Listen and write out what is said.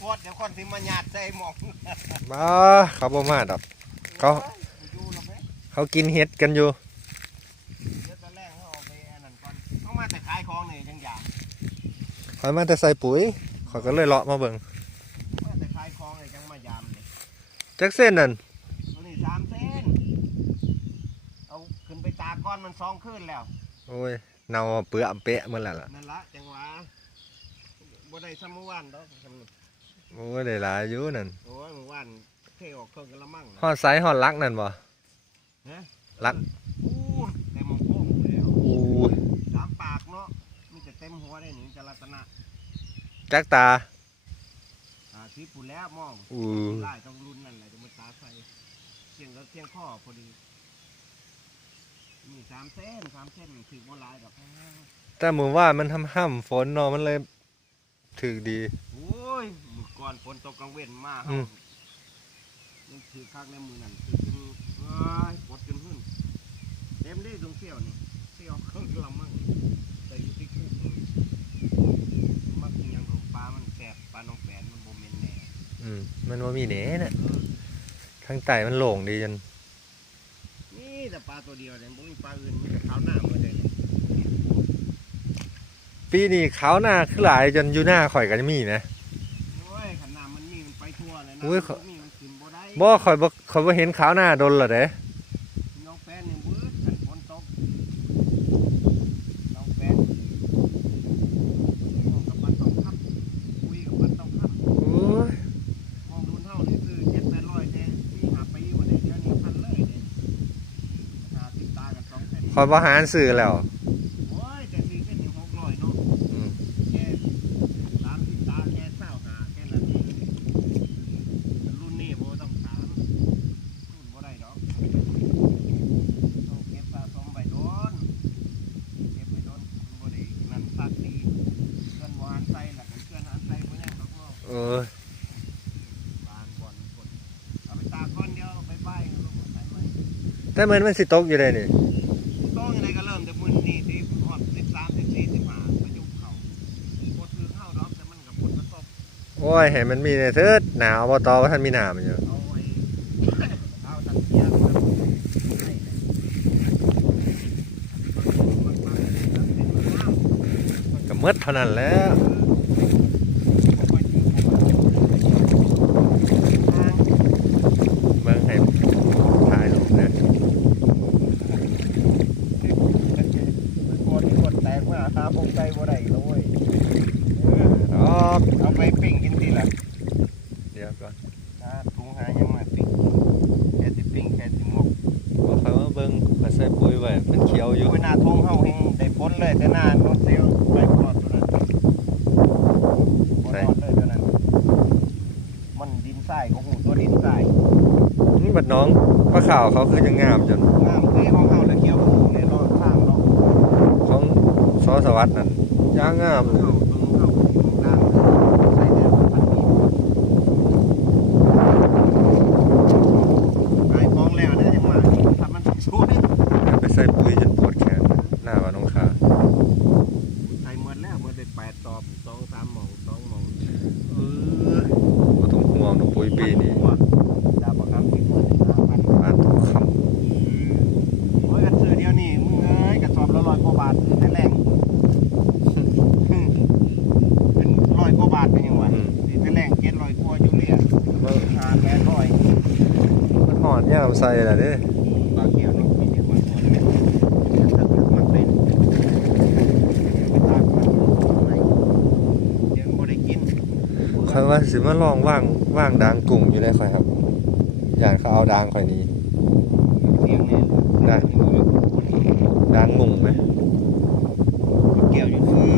ปวดเดี๋ยวคนสิมาหยาดใส่หมองบ้าเขาบ่มาดอก เขา อยู่หรอกไหมเขากินเห็ดกันอยู่ เดี๋ยวตอนแรกเขาเอาไปอันนั้นก่อนเขามาแต่ขายของนี่จังอย่างข่อยมาแต่ใส่ปุ๋ยข่อยก็เลยเลาะมาเบิ่งมาแต่ขายของนี่จังมายามเลยจักเส้นนั่นตัวนี้สามเส้นเอาขึ้นไปตากก้อนมันสองคืนแล้ว โอ้ยเนาเปื้อเปะหมันแล้วล่ะนั่นละจังหวะบ่ได้ซ้ำเมื่อวานดอกซ้ำ โอ้ยได้หลายอยู่นั่นโอ้ยเมื่อวานเทออกเครื่องกระมังฮอดไซฮอดลักนั่นบ่รักอู้เต็มโค้งแล้วอู้ยสามปากเนาะมีแต่เต็มหัวได้หนึ่งจะรัตนะจักตาอ่าที่ปุ่นแล้วมองอู้ไล่ต้องรุ่นนั่นแหละจะมาตาใส่เสียงก็เสียงข้อพอดีมีสามเส้นสามเส้นถือว่าลายดอกแต่หมู่ว่ามันทำห้ำฝนเนาะมันเลยถึกดีโอ้ยมือ ก่อนฝนตกกลางเว้นมาอืมนี่ถือข้างในมือนั่นถือจนเอ้ยปวดจนหึ่นเต็มได้ตรงเที่ยวนี่เที่ยวเครื่องลำมั่งแต่อยู่ที่คุกนี่มักกินหยังของปลามันแสบปลาน้องแปนมันโบเมนแหน่อืมมันว่ามีแหนน่ะข้างใต้มันโล่งดีจนนี่แต่ปลาตัวเดียวเนี่ยบ่มีปลาอื่นมีแต่ขาวหน้าหมดเลยปีนี้ขาวหน้าคือหลายจนอยู่หน้าข่อยก็มีนะ โอ้ยขันน้ำมันมีมันไป ทั่วเลยนะอุ้ยมันมีมันขึ้นบ่ได้บ่ข่อยบ่ข่อยบ่เห็นขาวหน้าดนละเด้น้องแฟนเนี่ยบื้อขันฝนตกน้องแฟนมองกับมันต้องคับคุยกับมันต้องคับโอ้ยมองดูเท่านี่คือเจ็ดแปดร้อยแต่ที่หาปีวันนี้เดี๋ยวนี้พันเลยเนี่ยหาติดตากันสองเส้นข่อยบ่หารซื้อแล้ว โอ้ยแต่สี่เส้นอยู่หกร้อยเนาะ อืม แค่สามสิบตาแค่เศร้าหาแค่นั้นเองรุ่นนี้โบต้องถามรุ่นบ่ได้ดอกต้องเก็บสะสมไปโดนเก็บไปโดนมันบ่ได้นั่นสักดีเพื่อนบ่หันใส่ล่ะกันเพื่อนหันใส่บ่ยังดอก เนาะเออ บานบ่อนคนเอาไปตากก้อนเดียวเอาไปใบายลงมาใส่ไว้แต่มันมันสิตกอยู่ได้นี่โต้องยังไงก็เริ่มแต่มื้อนี้ที่ฮอด13 14 15ประยุกต์เข้าบ่ถือเข้าดอกแต่มันก็ผลกระทบโอ้ยให้มันมีในเถิดหนาวบ่ตอว่าท่านมีหนามอยู่เอาไว้เอาตัดเสียงมาให้มันมาตัดเป็นมะนาวมันก็หมดเท่านั้นแหล้วบ่ค่อยดีบ่ค่อยเจ็บทาง เบิ่งให้ถ่ายรูปนะ มันบ่ที่คนแตกมาหาพงใจบ่ได้แล้วเว้ยเออดอกเอาไปปิ้งกินทีละเดี๋ยวก่อนหาถุงหายังมาปิ้งแค่สิปิ้งแค่สิหมกบ่ค่อยมาเบิ่งข่อยใส่ปุ๋ยไว้มันเขียวออยู่ยู่หน้าทงเฮาเฮงได้ผลเลยแต่หน้าโนนเซลไปปลอดตัวนั้นบ่รอดเลยตัวนั้นมันดินทรายของหูตัวดินทรายนี่บัดน้องปลาขาวเขาคือยังงามจนงาม อสวัสดนั่นย่างงามเลย บ่อยมันหอดยใส่ล่ะเด้ปลาเขียวนี่มีแต่วามหอนะถ้มันเป็นไปเดี๋ยวบ่ได้กินข่อยว่าสิมาลองว่างว่างดางกลุ่มอยู่ได้ข่อยครับย่านเขาเอาดางค่อยนี้เสียงเนี่ยนะดางมุ่งไหม เกี่ยวอยู่คือ